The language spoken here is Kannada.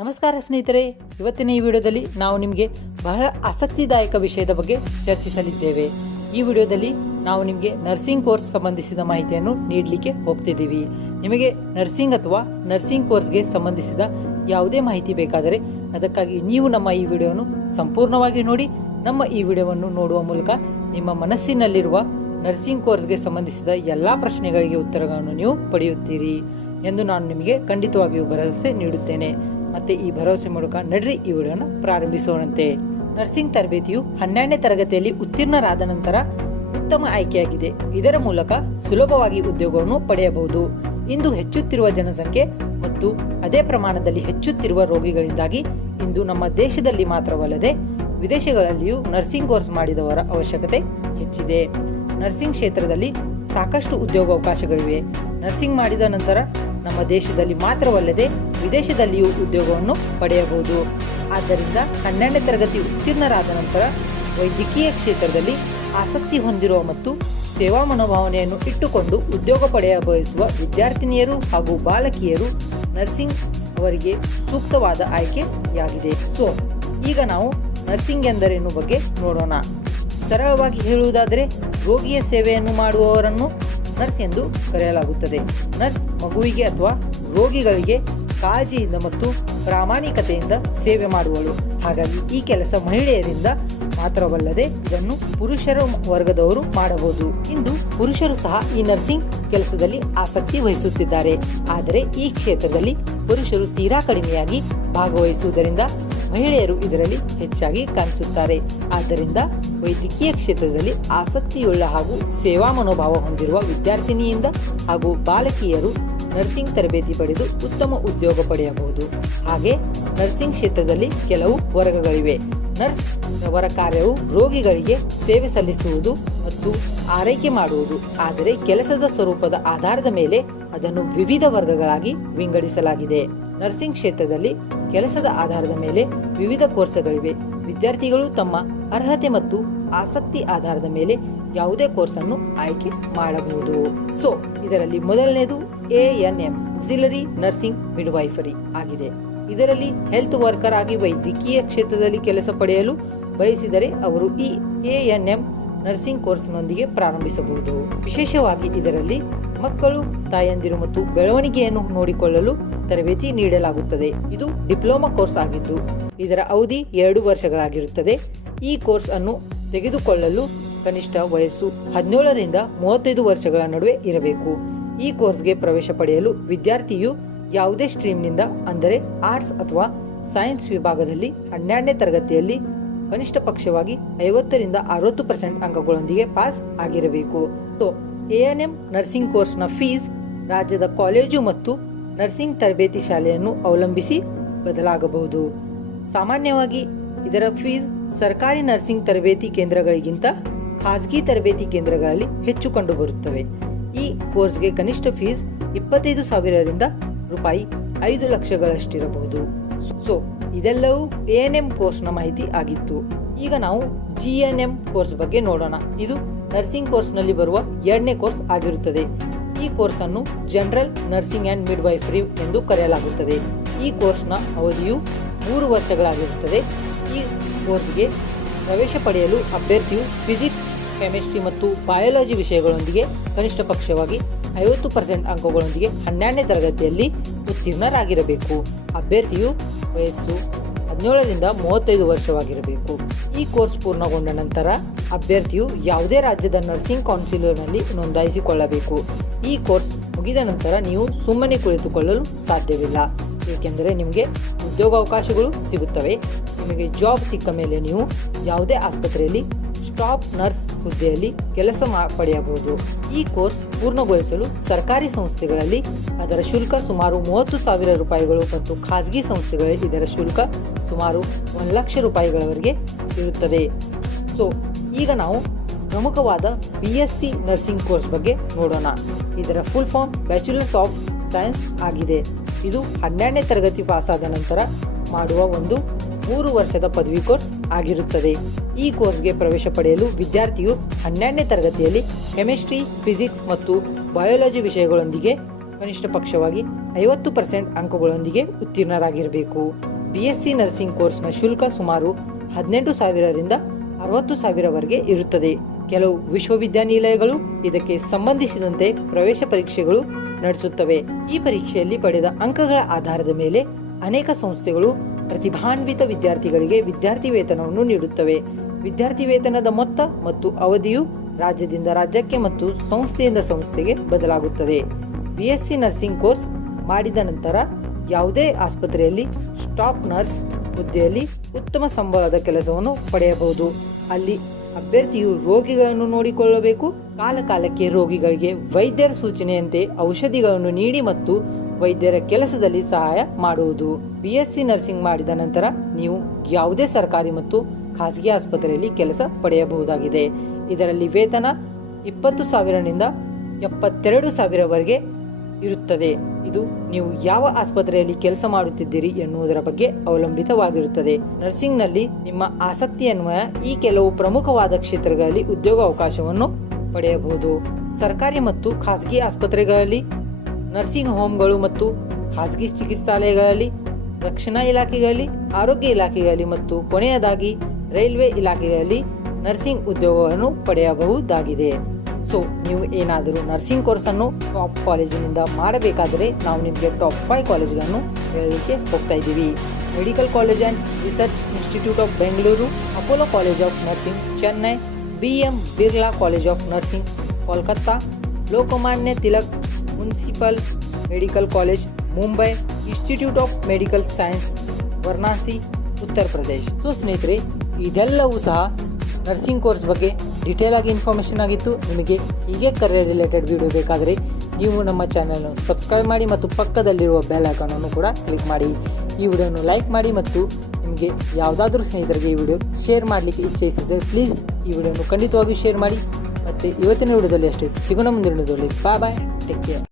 ನಮಸ್ಕಾರ ಸ್ನೇಹಿತರೆ, ಇವತ್ತಿನ ಈ ವಿಡಿಯೋದಲ್ಲಿ ನಾವು ನಿಮಗೆ ಬಹಳ ಆಸಕ್ತಿದಾಯಕ ವಿಷಯದ ಬಗ್ಗೆ ಚರ್ಚಿಸಲಿದ್ದೇವೆ. ಈ ವಿಡಿಯೋದಲ್ಲಿ ನಾವು ನಿಮಗೆ ನರ್ಸಿಂಗ್ ಕೋರ್ಸ್ ಸಂಬಂಧಿಸಿದ ಮಾಹಿತಿಯನ್ನು ನೀಡಲಿಕ್ಕೆ ಹೋಗ್ತಿದ್ದೀವಿ. ನಿಮಗೆ ನರ್ಸಿಂಗ್ ಅಥವಾ ನರ್ಸಿಂಗ್ ಕೋರ್ಸ್ಗೆ ಸಂಬಂಧಿಸಿದ ಯಾವುದೇ ಮಾಹಿತಿ ಬೇಕಾದರೆ ಅದಕ್ಕಾಗಿ ನೀವು ನಮ್ಮ ಈ ವಿಡಿಯೋವನ್ನು ಸಂಪೂರ್ಣವಾಗಿ ನೋಡಿ. ನಮ್ಮ ಈ ವಿಡಿಯೋವನ್ನು ನೋಡುವ ಮೂಲಕ ನಿಮ್ಮ ಮನಸ್ಸಿನಲ್ಲಿರುವ ನರ್ಸಿಂಗ್ ಕೋರ್ಸ್ಗೆ ಸಂಬಂಧಿಸಿದ ಎಲ್ಲ ಪ್ರಶ್ನೆಗಳಿಗೆ ಉತ್ತರಗಳನ್ನು ನೀವು ಪಡೆಯುತ್ತೀರಿ ಎಂದು ನಾನು ನಿಮಗೆ ಖಂಡಿತವಾಗಿಯೂ ಭರವಸೆ ನೀಡುತ್ತೇನೆ. ಮತ್ತೆ ಈ ಭರವಸೆ ಮೂಲಕ ನಡ್ರಿ ಈ ವಿಡಿಯೋನ ಪ್ರಾರಂಭಿಸೋಣಂತೆ. ನರ್ಸಿಂಗ್ ತರಬೇತಿಯು 12ನೇ ತರಗತಿಯಲ್ಲಿ ಉತ್ತೀರ್ಣರಾದ ನಂತರ ಉತ್ತಮ ಆಯ್ಕೆಯಾಗಿದೆ. ಇದರ ಮೂಲಕ ಸುಲಭವಾಗಿ ಉದ್ಯೋಗವನ್ನು ಪಡೆಯಬಹುದು. ಇಂದು ಹೆಚ್ಚುತ್ತಿರುವ ಜನಸಂಖ್ಯೆ ಮತ್ತು ಅದೇ ಪ್ರಮಾಣದಲ್ಲಿ ಹೆಚ್ಚುತ್ತಿರುವ ರೋಗಿಗಳಿಂದಾಗಿ ಇಂದು ನಮ್ಮ ದೇಶದಲ್ಲಿ ಮಾತ್ರವಲ್ಲದೆ ವಿದೇಶಗಳಲ್ಲಿಯೂ ನರ್ಸಿಂಗ್ ಕೋರ್ಸ್ ಮಾಡಿದವರ ಅವಶ್ಯಕತೆ ಹೆಚ್ಚಿದೆ. ನರ್ಸಿಂಗ್ ಕ್ಷೇತ್ರದಲ್ಲಿ ಸಾಕಷ್ಟು ಉದ್ಯೋಗಾವಕಾಶಗಳಿವೆ. ನರ್ಸಿಂಗ್ ಮಾಡಿದ ನಂತರ ನಮ್ಮ ದೇಶದಲ್ಲಿ ಮಾತ್ರವಲ್ಲದೆ ವಿದೇಶದಲ್ಲಿಯೂ ಉದ್ಯೋಗವನ್ನು ಪಡೆಯಬಹುದು. ಆದ್ದರಿಂದ 12ನೇ ತರಗತಿ ಉತ್ತೀರ್ಣರಾದ ನಂತರ ವೈದ್ಯಕೀಯ ಕ್ಷೇತ್ರದಲ್ಲಿ ಆಸಕ್ತಿ ಹೊಂದಿರುವ ಮತ್ತು ಸೇವಾ ಮನೋಭಾವನೆಯನ್ನು ಇಟ್ಟುಕೊಂಡು ಉದ್ಯೋಗ ಪಡೆಯ ಬಯಸುವ ವಿದ್ಯಾರ್ಥಿನಿಯರು ಹಾಗೂ ಬಾಲಕಿಯರು ನರ್ಸಿಂಗ್ ಅವರಿಗೆ ಸೂಕ್ತವಾದ ಆಯ್ಕೆಯಾಗಿದೆ. ಈಗ ನಾವು ನರ್ಸಿಂಗ್ ಎಂದರೇನು ಬಗ್ಗೆ ನೋಡೋಣ. ಸರಳವಾಗಿ ಹೇಳುವುದಾದರೆ ರೋಗಿಯ ಸೇವೆಯನ್ನು ಮಾಡುವವರನ್ನು ನರ್ಸ್ ಎಂದು ಕರೆಯಲಾಗುತ್ತದೆ. ನರ್ಸ್ ಮಗುವಿಗೆ ಅಥವಾ ರೋಗಿಗಳಿಗೆ ಕಾಳಜಿಯಿಂದ ಮತ್ತು ಪ್ರಾಮಾಣಿಕತೆಯಿಂದ ಸೇವೆ ಮಾಡುವಳು. ಹಾಗಾಗಿ ಈ ಕೆಲಸ ಮಹಿಳೆಯರಿಂದ ಮಾತ್ರವಲ್ಲದೆ ಇದನ್ನು ಪುರುಷರ ವರ್ಗದವರು ಮಾಡಬಹುದು. ಇಂದು ಪುರುಷರು ಸಹ ಈ ನರ್ಸಿಂಗ್ ಕೆಲಸದಲ್ಲಿ ಆಸಕ್ತಿ ವಹಿಸುತ್ತಿದ್ದಾರೆ. ಆದರೆ ಈ ಕ್ಷೇತ್ರದಲ್ಲಿ ಪುರುಷರು ತೀರಾ ಕಡಿಮೆಯಾಗಿ ಭಾಗವಹಿಸುವುದರಿಂದ ಮಹಿಳೆಯರು ಇದರಲ್ಲಿ ಹೆಚ್ಚಾಗಿ ಕಾಣಿಸುತ್ತಾರೆ. ಆದ್ದರಿಂದ ವೈದ್ಯಕೀಯ ಕ್ಷೇತ್ರದಲ್ಲಿ ಆಸಕ್ತಿಯುಳ್ಳ ಹಾಗೂ ಸೇವಾ ಮನೋಭಾವ ಹೊಂದಿರುವ ವಿದ್ಯಾರ್ಥಿನಿಯಿಂದ ಹಾಗೂ ಬಾಲಕಿಯರು ನರ್ಸಿಂಗ್ ತರಬೇತಿ ಪಡೆದು ಉತ್ತಮ ಉದ್ಯೋಗ ಪಡೆಯಬಹುದು. ಹಾಗೆ ನರ್ಸಿಂಗ್ ಕ್ಷೇತ್ರದಲ್ಲಿ ಕೆಲವು ವರ್ಗಗಳಿವೆ. ನರ್ಸ್ ಅವರ ಕಾರ್ಯವು ರೋಗಿಗಳಿಗೆ ಸೇವೆ ಸಲ್ಲಿಸುವುದು ಮತ್ತು ಆರೈಕೆ ಮಾಡುವುದು. ಆದರೆ ಕೆಲಸದ ಸ್ವರೂಪದ ಆಧಾರದ ಮೇಲೆ ಅದನ್ನು ವಿವಿಧ ವರ್ಗಗಳಾಗಿ ವಿಂಗಡಿಸಲಾಗಿದೆ. ನರ್ಸಿಂಗ್ ಕ್ಷೇತ್ರದಲ್ಲಿ ಕೆಲಸದ ಆಧಾರದ ಮೇಲೆ ವಿವಿಧ ಕೋರ್ಸ್ಗಳಿವೆ. ವಿದ್ಯಾರ್ಥಿಗಳು ತಮ್ಮ ಅರ್ಹತೆ ಮತ್ತು ಆಸಕ್ತಿ ಆಧಾರದ ಮೇಲೆ ಯಾವುದೇ ಕೋರ್ಸ್ ಅನ್ನು ಆಯ್ಕೆ ಮಾಡಬಹುದು. ಇದರಲ್ಲಿ ಮೊದಲನೇದು ANM ಆಕ್ಸಿಲರಿ ನರ್ಸಿಂಗ್ ಮಿಡ್ವೈಫರಿ ಆಗಿದೆ. ಇದರಲ್ಲಿ ಹೆಲ್ತ್ ವರ್ಕರ್ ಆಗಿ ವೈದ್ಯಕೀಯ ಕ್ಷೇತ್ರದಲ್ಲಿ ಕೆಲಸ ಪಡೆಯಲು ಬಯಸಿದರೆ ಅವರು ಈ ANM ನರ್ಸಿಂಗ್ ಕೋರ್ಸ್ನೊಂದಿಗೆ ಪ್ರಾರಂಭಿಸಬಹುದು. ವಿಶೇಷವಾಗಿ ಇದರಲ್ಲಿ ಮಕ್ಕಳು, ತಾಯಂದಿರು ಮತ್ತು ಬೆಳವಣಿಗೆಯನ್ನು ನೋಡಿಕೊಳ್ಳಲು ತರಬೇತಿ ನೀಡಲಾಗುತ್ತದೆ. ಇದು ಡಿಪ್ಲೊಮಾ ಕೋರ್ಸ್ ಆಗಿದ್ದು ಇದರ ಅವಧಿ 2 ವರ್ಷಗಳಾಗಿರುತ್ತದೆ. ಈ ಕೋರ್ಸ್ ಅನ್ನು ತೆಗೆದುಕೊಳ್ಳಲು ಕನಿಷ್ಠ ವಯಸ್ಸು 17 ರಿಂದ 35 ವರ್ಷಗಳ ನಡುವೆ ಇರಬೇಕು. ಈ ಕೋರ್ಸ್ಗೆ ಪ್ರವೇಶ ಪಡೆಯಲು ವಿದ್ಯಾರ್ಥಿಯು ಯಾವುದೇ ಸ್ಟ್ರೀಮ್ನಿಂದ ಅಂದರೆ ಆರ್ಟ್ಸ್ ಅಥವಾ ಸೈನ್ಸ್ ವಿಭಾಗದಲ್ಲಿ 12ನೇ ತರಗತಿಯಲ್ಲಿ ಕನಿಷ್ಠ ಪಕ್ಷವಾಗಿ 50 ರಿಂದ 60% ಅಂಕಗಳೊಂದಿಗೆ ಪಾಸ್ ಆಗಿರಬೇಕು. ANM ನರ್ಸಿಂಗ್ ಕೋರ್ಸ್ನ ಫೀಸ್ ರಾಜ್ಯದ ಕಾಲೇಜು ಮತ್ತು ನರ್ಸಿಂಗ್ ತರಬೇತಿ ಶಾಲೆಯನ್ನು ಅವಲಂಬಿಸಿ ಬದಲಾಗಬಹುದು. ಸಾಮಾನ್ಯವಾಗಿ ಇದರ ಫೀಸ್ ಸರ್ಕಾರಿ ನರ್ಸಿಂಗ್ ತರಬೇತಿ ಕೇಂದ್ರಗಳಿಗಿಂತ ಖಾಸಗಿ ತರಬೇತಿ ಕೇಂದ್ರಗಳಲ್ಲಿ ಹೆಚ್ಚು ಕಂಡುಬರುತ್ತವೆ. ಈ ಕೋರ್ಸ್ಗೆ ಕನಿಷ್ಠ ಫೀಸ್ 25,000 ರಿಂದ ರೂಪಾಯಿ 5 ಲಕ್ಷಗಳಷ್ಟಿರಬಹುದು. ಇದೆಲ್ಲವೂ ANM ಕೋರ್ಸ್ನ ಮಾಹಿತಿ ಆಗಿತ್ತು. ಈಗ ನಾವು GNM ಕೋರ್ಸ್ ಬಗ್ಗೆ ನೋಡೋಣ. ಇದು ನರ್ಸಿಂಗ್ ಕೋರ್ಸ್ನಲ್ಲಿ ಬರುವ 2ನೇ ಕೋರ್ಸ್ ಆಗಿರುತ್ತದೆ. ಈ ಕೋರ್ಸ್ ಅನ್ನು ಜನರಲ್ ನರ್ಸಿಂಗ್ ಅಂಡ್ ಮಿಡ್ವೈಫರಿ ಎಂದು ಕರೆಯಲಾಗುತ್ತದೆ. ಈ ಕೋರ್ಸ್ನ ಅವಧಿಯು 3 ವರ್ಷಗಳಾಗಿರುತ್ತದೆ. ಈ ಕೋರ್ಸ್ಗೆ ಪ್ರವೇಶ ಪಡೆಯಲು ಅಭ್ಯರ್ಥಿಯು ಫಿಸಿಕ್ಸ್, ಕೆಮಿಸ್ಟ್ರಿ ಮತ್ತು ಬಯಾಲಜಿ ವಿಷಯಗಳೊಂದಿಗೆ ಕನಿಷ್ಠ ಪಕ್ಷವಾಗಿ 50% ಅಂಕಗಳೊಂದಿಗೆ 12ನೇ ತರಗತಿಯಲ್ಲಿ ಉತ್ತೀರ್ಣರಾಗಿರಬೇಕು. ಅಭ್ಯರ್ಥಿಯು ವಯಸ್ಸು 17 ರಿಂದ 35 ವರ್ಷವಾಗಿರಬೇಕು. ಈ ಕೋರ್ಸ್ ಪೂರ್ಣಗೊಂಡ ನಂತರ ಅಭ್ಯರ್ಥಿಯು ಯಾವುದೇ ರಾಜ್ಯದ ನರ್ಸಿಂಗ್ ಕೌನ್ಸಿಲ್ನಲ್ಲಿ ನೋಂದಾಯಿಸಿಕೊಳ್ಳಬೇಕು. ಈ ಕೋರ್ಸ್ ಮುಗಿದ ನಂತರ ನೀವು ಸುಮ್ಮನೆ ಕುಳಿತುಕೊಳ್ಳಲು ಸಾಧ್ಯವಿಲ್ಲ, ಏಕೆಂದರೆ ನಿಮಗೆ ಉದ್ಯೋಗಾವಕಾಶಗಳು ಸಿಗುತ್ತವೆ. ನಿಮಗೆ ಜಾಬ್ ಸಿಕ್ಕ ಮೇಲೆ ನೀವು ಯಾವುದೇ ಆಸ್ಪತ್ರೆಯಲ್ಲಿ ಸ್ಟಾಫ್ ನರ್ಸ್ ಹುದ್ದೆಯಲ್ಲಿ ಕೆಲಸ ಪಡೆಯಬಹುದು. ಈ ಕೋರ್ಸ್ ಪೂರ್ಣಗೊಳಿಸಲು ಸರ್ಕಾರಿ ಸಂಸ್ಥೆಗಳಲ್ಲಿ ಅದರ ಶುಲ್ಕ ಸುಮಾರು 30,000 ರೂಪಾಯಿಗಳು ಮತ್ತು ಖಾಸಗಿ ಸಂಸ್ಥೆಗಳಲ್ಲಿ ಇದರ ಶುಲ್ಕ ಸುಮಾರು 1 ಲಕ್ಷ ರೂಪಾಯಿಗಳವರೆಗೆ ಇರುತ್ತದೆ. ಈಗ ನಾವು ಪ್ರಮುಖವಾದ b.sc ನರ್ಸಿಂಗ್ ಕೋರ್ಸ್ ಬಗ್ಗೆ ನೋಡೋಣ. ಇದರ full form bachelor of science ಆಗಿದೆ. ಇದು 12ನೇ ತರಗತಿ ಪಾಸಾದ ನಂತರ ಮಾಡುವ ಒಂದು 3 ವರ್ಷದ ಪದವಿ ಕೋರ್ಸ್ ಆಗಿರುತ್ತದೆ. ಈ ಕೋರ್ಸ್ಗೆ ಪ್ರವೇಶ ಪಡೆಯಲು ವಿದ್ಯಾರ್ಥಿಯು 12ನೇ ತರಗತಿಯಲ್ಲಿ ಕೆಮಿಸ್ಟ್ರಿ, ಫಿಸಿಕ್ಸ್ ಮತ್ತು ಬಯಾಲಜಿ ವಿಷಯಗಳೊಂದಿಗೆ ಕನಿಷ್ಠ ಪಕ್ಷವಾಗಿ 50% ಅಂಕಗಳೊಂದಿಗೆ ಉತ್ತೀರ್ಣರಾಗಿರಬೇಕು. b.sc ನರ್ಸಿಂಗ್ ಕೋರ್ಸ್ನ ಶುಲ್ಕ ಸುಮಾರು 18,000 ರಿಂದ 60,000ವರೆಗೆ ಇರುತ್ತದೆ. ಕೆಲವು ವಿಶ್ವವಿದ್ಯಾನಿಲಯಗಳು ಇದಕ್ಕೆ ಸಂಬಂಧಿಸಿದಂತೆ ಪ್ರವೇಶ ಪರೀಕ್ಷೆಗಳು ನಡೆಸುತ್ತವೆ. ಈ ಪರೀಕ್ಷೆಯಲ್ಲಿ ಪಡೆದ ಅಂಕಗಳ ಆಧಾರದ ಮೇಲೆ ಅನೇಕ ಸಂಸ್ಥೆಗಳು ಪ್ರತಿಭಾನ್ವಿತ ವಿದ್ಯಾರ್ಥಿಗಳಿಗೆ ವಿದ್ಯಾರ್ಥಿ ವೇತನವನ್ನು ನೀಡುತ್ತವೆ. ವಿದ್ಯಾರ್ಥಿ ವೇತನದ ಮೊತ್ತ ಮತ್ತು ಅವಧಿಯು ರಾಜ್ಯದಿಂದ ರಾಜ್ಯಕ್ಕೆ ಮತ್ತು ಸಂಸ್ಥೆಯಿಂದ ಸಂಸ್ಥೆಗೆ ಬದಲಾಗುತ್ತದೆ. b.sc ನರ್ಸಿಂಗ್ ಕೋರ್ಸ್ ಮಾಡಿದ ನಂತರ ಯಾವುದೇ ಆಸ್ಪತ್ರೆಯಲ್ಲಿ ಸ್ಟಾಫ್ ನರ್ಸ್ ಹುದ್ದೆಯಲ್ಲಿ ಉತ್ತಮ ಸಂಬಳದ ಕೆಲಸವನ್ನು ಪಡೆಯಬಹುದು. ಅಲ್ಲಿ ಅಭ್ಯರ್ಥಿಯು ರೋಗಿಗಳನ್ನು ನೋಡಿಕೊಳ್ಳಬೇಕು. ಕಾಲಕಾಲಕ್ಕೆ ರೋಗಿಗಳಿಗೆ ವೈದ್ಯರ ಸೂಚನೆಯಂತೆ ಔಷಧಿಗಳನ್ನು ನೀಡಿ ಮತ್ತು ವೈದ್ಯರ ಕೆಲಸದಲ್ಲಿ ಸಹಾಯ ಮಾಡುವುದು. b.sc ನರ್ಸಿಂಗ್ ಮಾಡಿದ ನಂತರ ನೀವು ಯಾವುದೇ ಸರ್ಕಾರಿ ಮತ್ತು ಖಾಸಗಿ ಆಸ್ಪತ್ರೆಯಲ್ಲಿ ಕೆಲಸ ಪಡೆಯಬಹುದಾಗಿದೆ. ಇದರಲ್ಲಿ ವೇತನ 20,000 ನಿಂದ 72,000ವರೆಗೆ ಇರುತ್ತದೆ. ಇದು ನೀವು ಯಾವ ಆಸ್ಪತ್ರೆಯಲ್ಲಿ ಕೆಲಸ ಮಾಡುತ್ತಿದ್ದೀರಿ ಎನ್ನುವುದರ ಬಗ್ಗೆ ಅವಲಂಬಿತವಾಗಿರುತ್ತದೆ. ನರ್ಸಿಂಗ್ ನಲ್ಲಿ ನಿಮ್ಮ ಆಸಕ್ತಿಯನ್ವಯ ಈ ಕೆಲವು ಪ್ರಮುಖವಾದ ಕ್ಷೇತ್ರಗಳಲ್ಲಿ ಉದ್ಯೋಗಾವಕಾಶವನ್ನು ಪಡೆಯಬಹುದು. ಸರ್ಕಾರಿ ಮತ್ತು ಖಾಸಗಿ ಆಸ್ಪತ್ರೆಗಳಲ್ಲಿ, ನರ್ಸಿಂಗ್ ಹೋಮ್ಗಳು ಮತ್ತು ಖಾಸಗಿ ಚಿಕಿತ್ಸಾಲಯಗಳಲ್ಲಿ, ರಕ್ಷಣಾ ಇಲಾಖೆಗಳಲ್ಲಿ, ಆರೋಗ್ಯ ಇಲಾಖೆಗಳಲ್ಲಿ ಮತ್ತು ಕೊನೆಯದಾಗಿ ರೈಲ್ವೆ ಇಲಾಖೆಗಳಲ್ಲಿ ನರ್ಸಿಂಗ್ ಉದ್ಯೋಗವನ್ನು ಪಡೆಯಬಹುದಾಗಿದೆ. ಸೊ ನೀವು ಏನಾದರೂ ನರ್ಸಿಂಗ್ ಕೋರ್ಸನ್ನು ಟಾಪ್ ಕಾಲೇಜಿನಿಂದ ಮಾಡಬೇಕಾದರೆ ನಾವು ನಿಮಗೆ ಟಾಪ್ 5 ಕಾಲೇಜ್ಗಳನ್ನು ಹೇಳಲಿಕ್ಕೆ ಹೋಗ್ತಾ ಇದ್ದೀವಿ. Medical college and research institute of Bengaluru, Apollo college of nursing Chennai, B.M. Birla college of nursing Kolkata, Lokmanya Tilak municipal medical college Mumbai, institute of medical science Varanasi, Uttar Pradesh. So ಸ್ನೇಹಿತರೆ, ಇದೆಲ್ಲವೂ ಸಹ ನರ್ಸಿಂಗ್ ಕೋರ್ಸ್ ಬಗ್ಗೆ ಡಿಟೇಲ್ ಆಗಿ ಇನ್ಫಾರ್ಮೇಷನ್ ಆಗಿತ್ತು. ನಿಮಗೆ ಹೀಗೆ ಕರಿಯರ್ ರಿಲೇಟೆಡ್ ವಿಡಿಯೋ ಬೇಕಾದರೆ ನೀವು ನಮ್ಮ ಚಾನಲ್ನ ಸಬ್ಸ್ಕ್ರೈಬ್ ಮಾಡಿ ಮತ್ತು ಪಕ್ಕದಲ್ಲಿರುವ ಬೆಲ್ ಐಕಾನನ್ನು ಕೂಡ ಕ್ಲಿಕ್ ಮಾಡಿ. ಈ ವಿಡಿಯೋನ ಲೈಕ್ ಮಾಡಿ ಮತ್ತು ನಿಮಗೆ ಯಾವುದಾದ್ರೂ ಸ್ನೇಹಿತರಿಗೆ ಈ ವಿಡಿಯೋ ಶೇರ್ ಮಾಡಲಿಕ್ಕೆ ಇಚ್ಛಿಸಿದರೆ ಪ್ಲೀಸ್ ಈ ವಿಡಿಯೋನ ಖಂಡಿತವಾಗಿಯೂ ಶೇರ್ ಮಾಡಿ. ಮತ್ತು ಇವತ್ತಿನ ವಿಡಿಯೋದಲ್ಲಿ ಅಷ್ಟೇ, ಸಿಗೋಣ ಮುಂದಿನ ವಿಡಿಯೋದಲ್ಲಿ. ಬಾಯ್, ಟೇಕ್ ಕೇರ್.